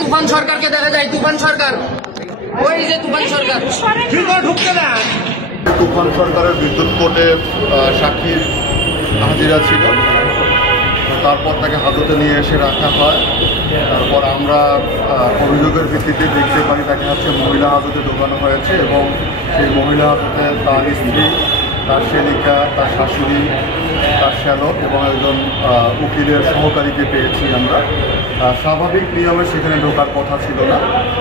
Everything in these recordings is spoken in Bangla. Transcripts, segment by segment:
তুফান সরকারকে দেখা যায়, তুফান সরকার, ওই যে তুফান সরকার ঢুকতে না। তুফান সরকারের বিদ্যুৎ কোর্টে সাক্ষীর হাজিরা ছিল, তারপর তাকে হাজতে নিয়ে এসে রাখা হয়। তারপর আমরা অভিযোগের ভিত্তিতে দেখতে পারি তাকে মহিলা হাজতে ঢোকানো হয়েছে এবং সেই মহিলা হাজতে তার স্ত্রী, তার সেলিকা, তার শাশুড়ি, তার শ্যালক এবং একজন উকিলের সহকারীকে পেয়েছি আমরা। স্বাভাবিক নিয়মে সেখানে ঢোকার কথা ছিল না,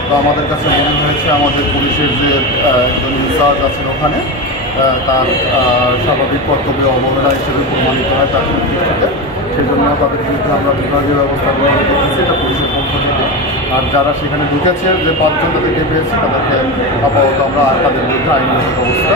তো আমাদের কাছে মনে হয়েছে আমাদের পুলিশের যে একজন ইনচার্জ আছেন ওখানে তার স্বাভাবিক কর্তব্যে অবহেলা হিসেবে প্রমাণিত হয় তার দৃষ্টিতে। সেই জন্য তাদের বিরুদ্ধে আমরা বিভাগীয় ব্যবস্থা গ্রহণ করতেছি, এটা পুলিশের পক্ষ থেকে। আর যারা সেখানে ঢুকেছে যে 5 জন তাদেরকে পেয়েছি তাদেরকে আপাতত আমরা তাদের বিরুদ্ধে আইনগত ব্যবস্থা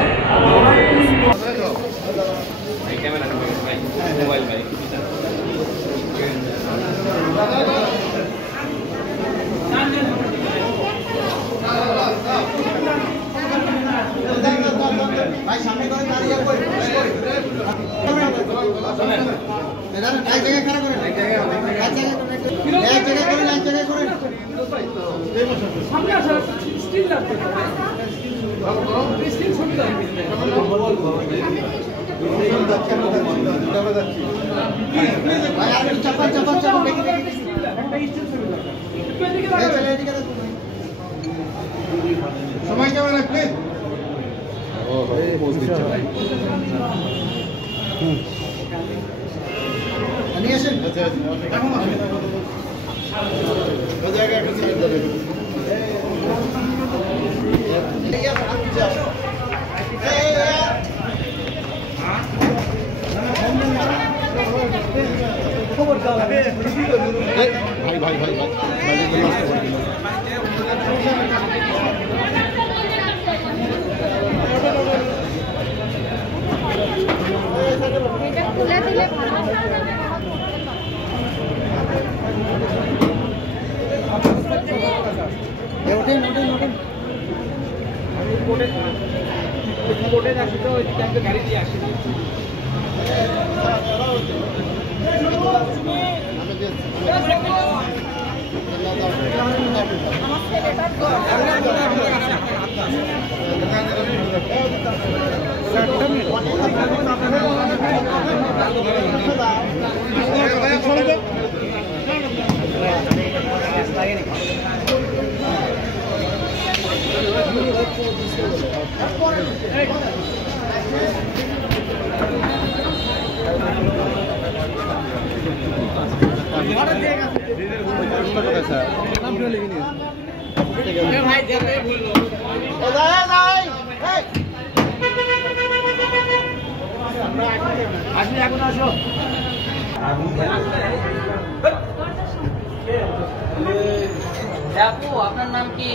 সময় কেমন প্লিজ নিয়ে আসেন ভাই ভাই ভাই ভাই গাড়ি দিয়ে আসি আপনার নাম কি?